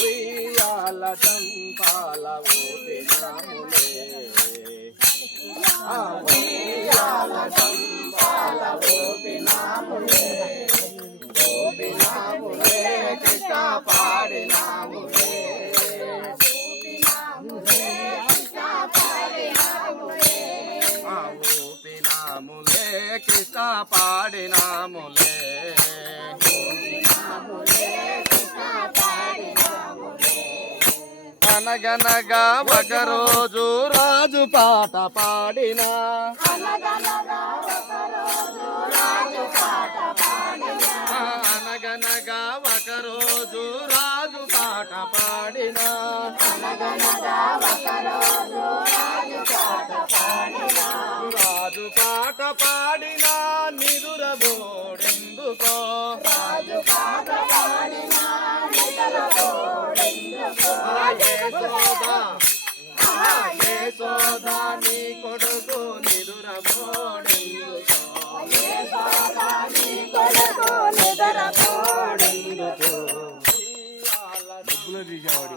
ఉయ్యాల దంపాల ఊపినాములే ఉయ్యాల దంపాల ఊపినాములే ఊపినాములే కృష్ణ పాడినాములే ఊపినాములే కృష్ణ పాడినాములే అనగనగా ఒకరోజు రాజు పాట పాడినా అనగనగా ఒకరోజు రాజు పాట పాడినా రాజు పాట పాడినా నిదురబోడెందుకో యశోదా నీ కొడుకు నిదురబోడెందుకో డబ్బులు తీసేవాడు